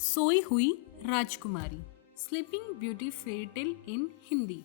सोई हुई राजकुमारी, sleeping beauty fairy tale इन हिंदी।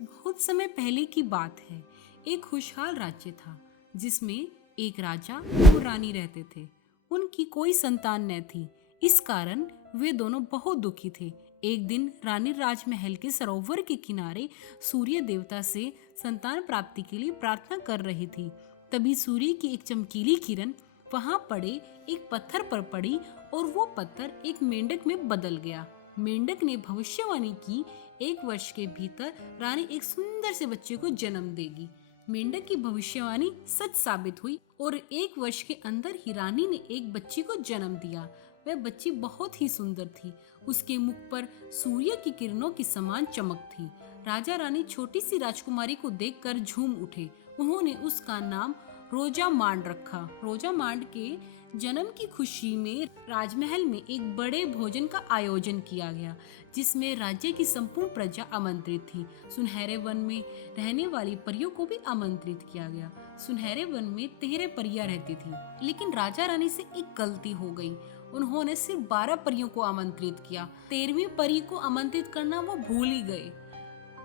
बहुत समय पहले की बात है। एक खुशहाल राज्य था जिसमें एक राजा और रानी रहते थे। उनकी कोई संतान न थी, इस कारण वे दोनों बहुत दुखी थे। एक दिन रानी राजमहल के सरोवर के किनारे सूर्य देवता से संतान प्राप्ति के लिए प्रार्थना कर रही थी। तभी सूर्य की एक चमकीली किरण वहां पड़े एक पत्थर पर पड़ी और वो पत्थर एक मेंढक में बदल गया। मेंढक ने भविष्यवाणी की, 1 वर्ष के भीतर रानी एक सुंदर से बच्चे को जन्म देगी। मेंढक की भविष्यवाणी सच साबित हुई और 1 वर्ष के अंदर ही रानी ने एक बच्ची को जन्म दिया। वह बच्ची बहुत ही सुंदर थी। उसके मुख पर सूर्य की किरणों की समान चमक थी। राजा रानी छोटी सी राजकुमारी को देखकर झूम उठे। उन्होंने उसका नाम रोजामांड रखा। रोजामांड के जन्म की खुशी में राजमहल में एक बड़े भोजन का आयोजन किया गया, जिसमें राज्य की संपूर्ण प्रजा आमंत्रित थी। सुनहरे वन में रहने वाली परियों को भी आमंत्रित किया गया। सुनहरे वन में 13 परियां रहती थी, लेकिन राजा रानी से एक गलती हो गई। उन्होंने सिर्फ 12 परियों को आमंत्रित किया। 13वीं परी को आमंत्रित करना वो भूल ही गए।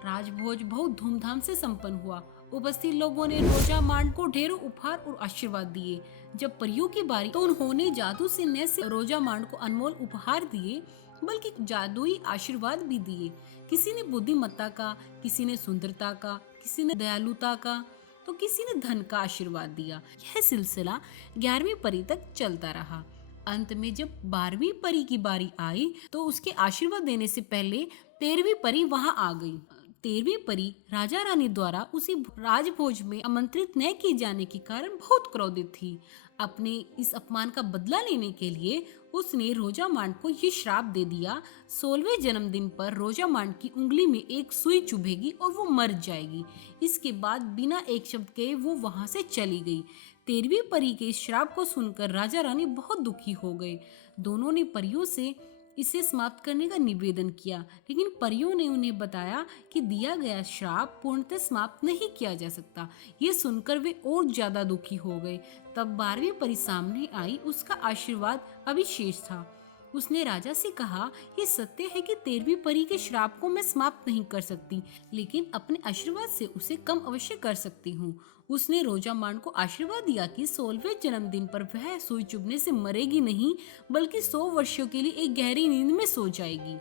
राजभोज बहुत धूमधाम से संपन्न हुआ। उपस्थित लोगों ने रोजामांड को ढेरों उपहार और आशीर्वाद दिए। जब परियों की बारी तो उन्होंने जादू से न सिर्फ रोजामांड को अनमोल उपहार दिए, बल्कि जादुई आशीर्वाद भी दिए। किसी ने बुद्धिमत्ता का, किसी ने सुंदरता का, किसी ने दयालुता का, तो किसी ने धन का आशीर्वाद दिया। यह सिलसिला 11वीं परी तक चलता रहा। अंत में जब 12वीं परी की बारी आई तो उसके आशीर्वाद देने से पहले 13वीं परी वहां आ गई। 13वीं परी राजा रानी द्वारा उसी राजभोज में आमंत्रित न किए जाने के कारण बहुत क्रोधित थी। अपने इस अपमान का बदला लेने के लिए उसने रोजामांड को ये श्राप दे दिया, 16वें जन्मदिन पर रोजामांड की उंगली में एक सुई चुभेगी और वो मर जाएगी। इसके बाद बिना एक शब्द कहे वो वहां से चली गई। 13वीं परी के इस श्राप को सुनकर राजा रानी बहुत दुखी हो गए। दोनों ने परियों से इसे समाप्त करने का निवेदन किया, लेकिन परियों ने उन्हें बताया कि दिया गया श्राप पूर्णतः समाप्त नहीं किया जा सकता। ये सुनकर वे और ज्यादा दुखी हो गए। तब 12वीं परी सामने आई। उसका आशीर्वाद अभी शेष था। उसने राजा से कहा, ये सत्य है कि 13वीं परी के श्राप को मैं समाप्त नहीं कर सकती, लेकिन अपने आशीर्वाद से उसे कम अवश्य कर सकती हूँ। उसने रोजामांड को आशीर्वाद दिया कि 16वें जन्मदिन पर वह सुई चुभने से मरेगी नहीं, बल्कि 100 वर्षों के लिए एक गहरी नींद में सो जाएगी।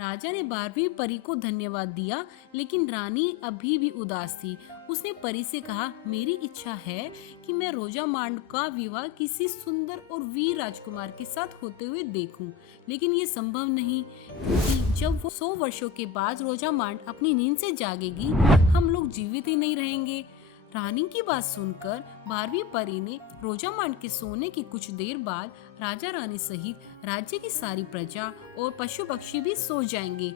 राजा ने 12वीं परी को धन्यवाद दिया, लेकिन रानी अभी भी उदास थी। उसने परी से कहा, मेरी इच्छा है कि मैं रोजामांड का विवाह किसी सुंदर और वीर राजकुमार के साथ होते हुए देखूं, लेकिन ये संभव नहीं, क्योंकि जब वो 100 वर्षों के बाद रोजामांड अपनी नींद से जागेगी, हम लोग जीवित ही नहीं रहेंगे। रानी की बात सुनकर 12वीं परी ने रोजामांड के सोने की कुछ देर बाद राजा रानी सहित राज्य की सारी प्रजा और पशु पक्षी भी सो जाएंगे।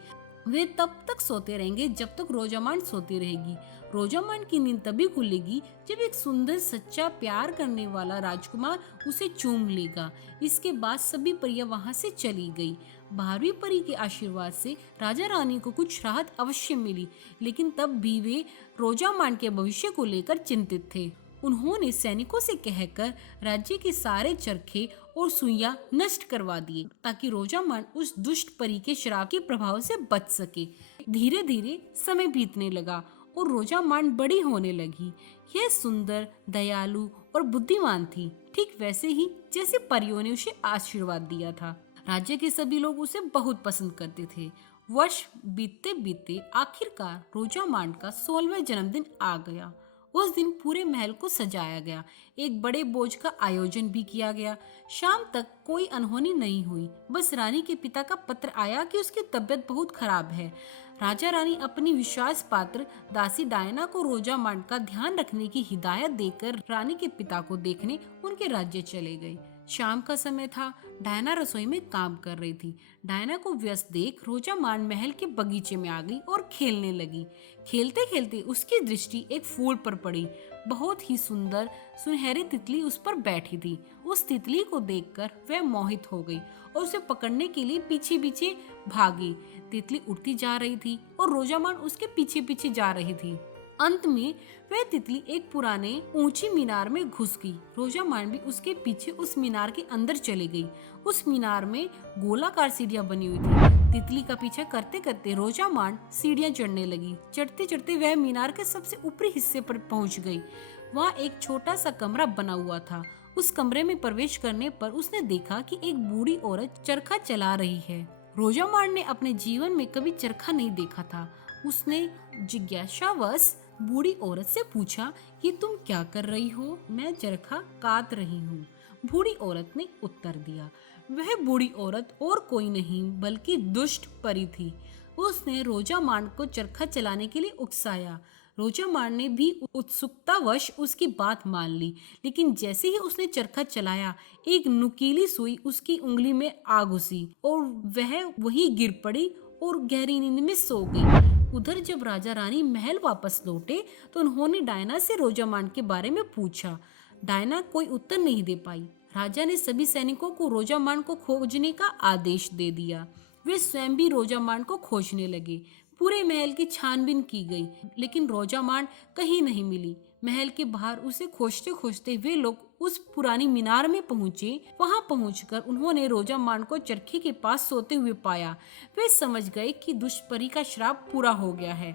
वे तब तक सोते रहेंगे जब तक रोजामांड सोती रहेगी। रोजामांड की नींद तभी खुलेगी जब एक सुंदर सच्चा प्यार करने वाला राजकुमार उसे चूम लेगा। इसके बाद सभी परियां वहां से चली गई। 12वीं परी के आशीर्वाद से राजा रानी को कुछ राहत अवश्य मिली, लेकिन तब भी वे रोजामांड के भविष्य को लेकर चिंतित थे। उन्होंने सैनिकों से कहकर राज्य के सारे चरखे और सुइयां नष्ट करवा दिए, ताकि रोजामांड उस दुष्ट परी के श्राप के प्रभाव से बच सके। धीरे धीरे समय बीतने लगा और रोजामांड बड़ी होने लगी। यह सुंदर, दयालु और बुद्धिमान थी, ठीक वैसे ही जैसे परियों ने उसे आशीर्वाद दिया था। राज्य के सभी लोग उसे बहुत पसंद करते थे। वर्ष बीतते बीतते आखिरकार रोजामांड का 16वां जन्मदिन आ गया। उस दिन पूरे महल को सजाया गया। एक बड़े भोज का आयोजन भी किया गया। शाम तक कोई अनहोनी नहीं हुई। बस रानी के पिता का पत्र आया कि उसकी तबीयत बहुत खराब है। राजा रानी अपनी विश्वास पात्र दासी डायना को रोजामांड का ध्यान रखने की हिदायत देकर रानी के पिता को देखने उनके राज्य चले गए। शाम का समय था। डायना रसोई में काम कर रही थी। डायना को व्यस्त देख रोजामांड महल के बगीचे में आ गई और खेलने लगी। खेलते खेलते उसकी दृष्टि एक फूल पर पड़ी। बहुत ही सुंदर सुनहरी तितली उस पर बैठी थी। उस तितली को देखकर वह मोहित हो गई और उसे पकड़ने के लिए पीछे पीछे भागी। तितली उड़ती जा रही थी और रोजामांड उसके पीछे पीछे जा रही थी। अंत में वह तितली एक पुराने ऊंची मीनार में घुस गई। रोजामान भी उसके पीछे उस मीनार के अंदर चली गई। उस मीनार में गोलाकार सीढ़ियां बनी हुई थी। तितली का पीछा करते करते रोजामान सीढ़ियां चढ़ने लगी। चढ़ते चढ़ते वह मीनार के सबसे ऊपरी हिस्से पर पहुंच गई। वहाँ एक छोटा सा कमरा बना हुआ था। उस कमरे में प्रवेश करने पर उसने देखा कि एक बूढ़ी औरत चरखा चला रही है। रोजामान ने अपने जीवन में कभी चरखा नहीं देखा था। उसने जिज्ञासावश बूढ़ी औरत से पूछा, ये तुम क्या कर रही हो? मैं चरखा काट रही हूँ, बूढ़ी औरत ने उत्तर दिया। वह बूढ़ी औरत और कोई नहीं बल्कि दुष्ट परी थी। उसने रोजामान को चरखा चलाने के लिए उकसाया। रोजामान ने भी उत्सुकतावश उसकी बात मान ली, लेकिन जैसे ही उसने चरखा चलाया, एक नुकीली सुई उसकी उंगली में आ घुसी और वह वहीं गिर पड़ी और गहरी नींद में सो गई। उधर जब राजा रानी महल वापस लौटे तो उन्होंने डायना से रोजामान के बारे में पूछा। डायना कोई उत्तर नहीं दे पाई। राजा ने सभी सैनिकों को रोजामान को खोजने का आदेश दे दिया। वे स्वयं भी रोजामान को खोजने लगे। पूरे महल की छानबीन की गई, लेकिन रोजामान कहीं नहीं मिली। महल के बाहर उसे खोजते खोजते वे लोग उस पुरानी मीनार में पहुंचे। वहां पहुंचकर उन्होंने रोजामान को चरखे के पास सोते हुए पाया। वे समझ गए कि दुष्ट परी का श्राप पूरा हो गया है।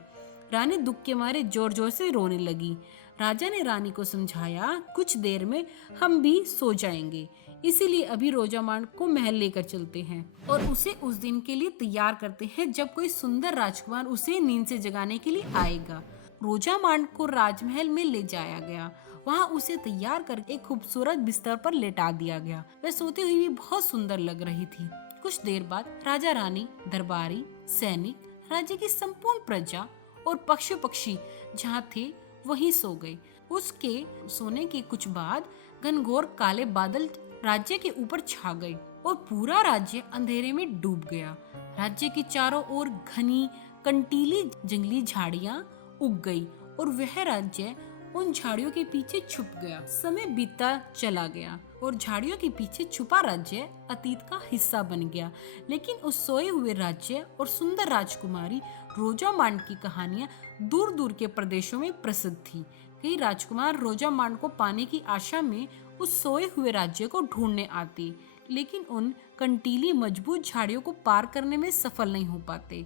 रानी दुख के मारे जोर जोर से रोने लगी। राजा ने रानी को समझाया, कुछ देर में हम भी सो जाएंगे, इसीलिए अभी रोजामान को महल लेकर चलते हैं और उसे उस दिन के लिए तैयार करते हैं जब कोई सुंदर राजकुमार उसे नींद से जगाने के लिए आएगा। रोजामान को राजमहल में ले जाया गया। वहाँ उसे तैयार कर एक खूबसूरत बिस्तर पर लेटा दिया गया। वह सोती हुई भी बहुत सुंदर लग रही थी। कुछ देर बाद राजा रानी, दरबारी, सैनिक, राज्य की संपूर्ण प्रजा और पशु पक्षी जहाँ थे वहीं सो गए। उसके सोने के कुछ बाद घनघोर काले बादल राज्य के ऊपर छा गए और पूरा राज्य अंधेरे में डूब गया। राज्य के चारों ओर घनी कंटीली जंगली झाड़ियां उग गई और वह राज्य उन झाड़ियों के पीछे छुप गया। समय बीतता चला गया और झाड़ियों के पीछे छुपा राज्य अतीत का हिस्सा बन गया। लेकिन उस सोए हुए राज्य और सुंदर राजकुमारी रोजामान की कहानियां दूर दूर के प्रदेशों में प्रसिद्ध थी। कई राजकुमार रोजामान को पाने की आशा में उस सोए हुए राज्य को ढूंढने आते, लेकिन उन कंटीली मजबूत झाड़ियों को पार करने में सफल नहीं हो पाते।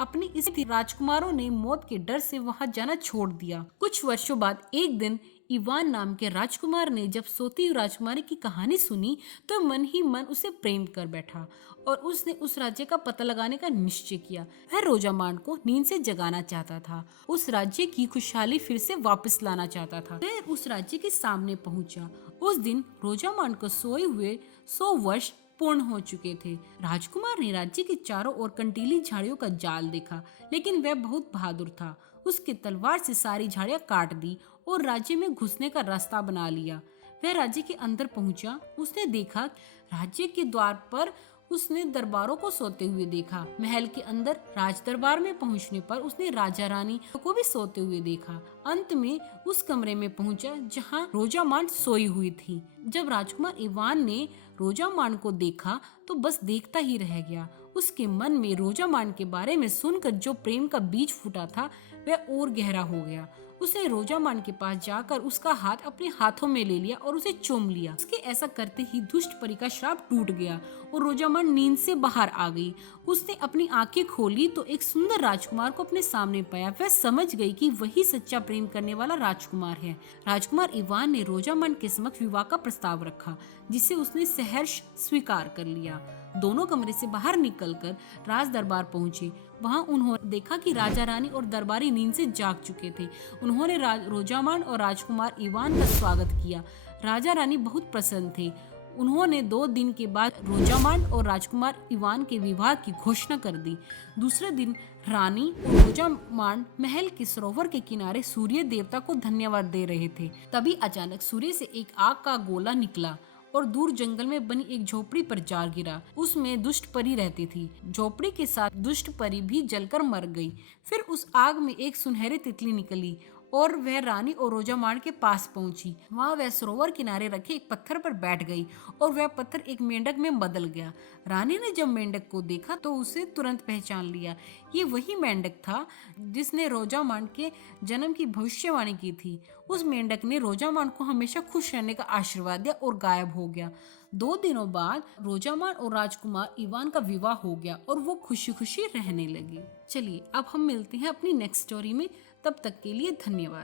अपनी इस राजकुमारों ने मौत के डर से वहां जाना छोड़ दिया। कुछ वर्षों बाद एक दिन इवान नाम के राजकुमार ने जब सोती हुई राजकुमारी की कहानी सुनी तो मन ही मन उसे प्रेम कर बैठा और उसने उस राज्य का पता लगाने का निश्चय किया। वह रोजामान को नींद से जगाना चाहता था, उस राज्य की खुशहाली फिर से वापस लाना चाहता था। वह उस राज्य के सामने पहुंचा। उस दिन रोजामान को सोए हुए 100 वर्ष पूर्ण हो चुके थे। राजकुमार ने राज्य के चारों ओर कंटीली झाड़ियों का जाल देखा, लेकिन वह बहुत बहादुर था। उसके तलवार से सारी झाड़ियां काट दी और राज्य में घुसने का रास्ता बना लिया। वह राज्य के अंदर पहुंचा। उसने देखा राज्य के द्वार पर उसने दरबारों को सोते हुए देखा। महल के अंदर राज दरबार में पहुंचने पर उसने राजा रानी को भी सोते हुए देखा। अंत में उस कमरे में पहुंचा जहां रोजामान सोई हुई थी। जब राजकुमार इवान ने रोजामान को देखा तो बस देखता ही रह गया। उसके मन में रोजामान के बारे में सुनकर जो प्रेम का बीज फूटा था वह और गहरा हो गया। उसने रोजामान के पास जाकर उसका हाथ अपने हाथों में ले लिया और उसे चूम लिया। उसके ऐसा करते ही दुष्ट परी का श्राप टूट गया और रोजामान नींद से बाहर आ गई। उसने अपनी आंखें खोली तो एक सुंदर राजकुमार को अपने सामने पाया। वह समझ गई कि वही सच्चा प्रेम करने वाला राजकुमार है। राजकुमार इवान ने रोजामान के समक्ष विवाह का प्रस्ताव रखा, जिसे उसने सहर्ष स्वीकार कर लिया। दोनों कमरे से बाहर निकलकर राज दरबार पहुंचे। वहां उन्होंने देखा कि राजा रानी और दरबारी नींद से जाग चुके थे। उन्होंने रोजामान और राजकुमार इवान का स्वागत किया। राजा रानी बहुत प्रसन्न थे। उन्होंने 2 दिन के बाद रोजामान और राजकुमार इवान के विवाह की घोषणा कर दी। दूसरे दिन रानी और रोजामान महल के सरोवर के किनारे सूर्य देवता को धन्यवाद दे रहे थे। तभी अचानक सूर्य से एक आग का गोला निकला और दूर जंगल में बनी एक झोपड़ी पर जा गिरा। उसमें दुष्ट परी रहती थी। झोपड़ी के साथ दुष्ट परी भी जलकर मर गई। फिर उस आग में एक सुनहरी तितली निकली और वह रानी और रोजामांड के पास पहुंची। वहां वह सरोवर किनारे रखे एक पत्थर पर बैठ गई और वह पत्थर एक मेंढक में बदल गया। रानी ने जब मेंढक को देखा तो उसे तुरंत पहचान लिया। ये वही मेंढक था जिसने रोजामांड के जन्म की भविष्यवाणी की थी। उस मेंढक ने रोजामांड को हमेशा खुश रहने का आशीर्वाद दिया और गायब हो गया। 2 दिनों बाद रोजामांड और राजकुमार इवान का विवाह हो गया और वो खुशी खुशी रहने लगे। चलिए अब हम मिलते हैं अपनी नेक्स्ट स्टोरी में। तब तक के लिए धन्यवाद।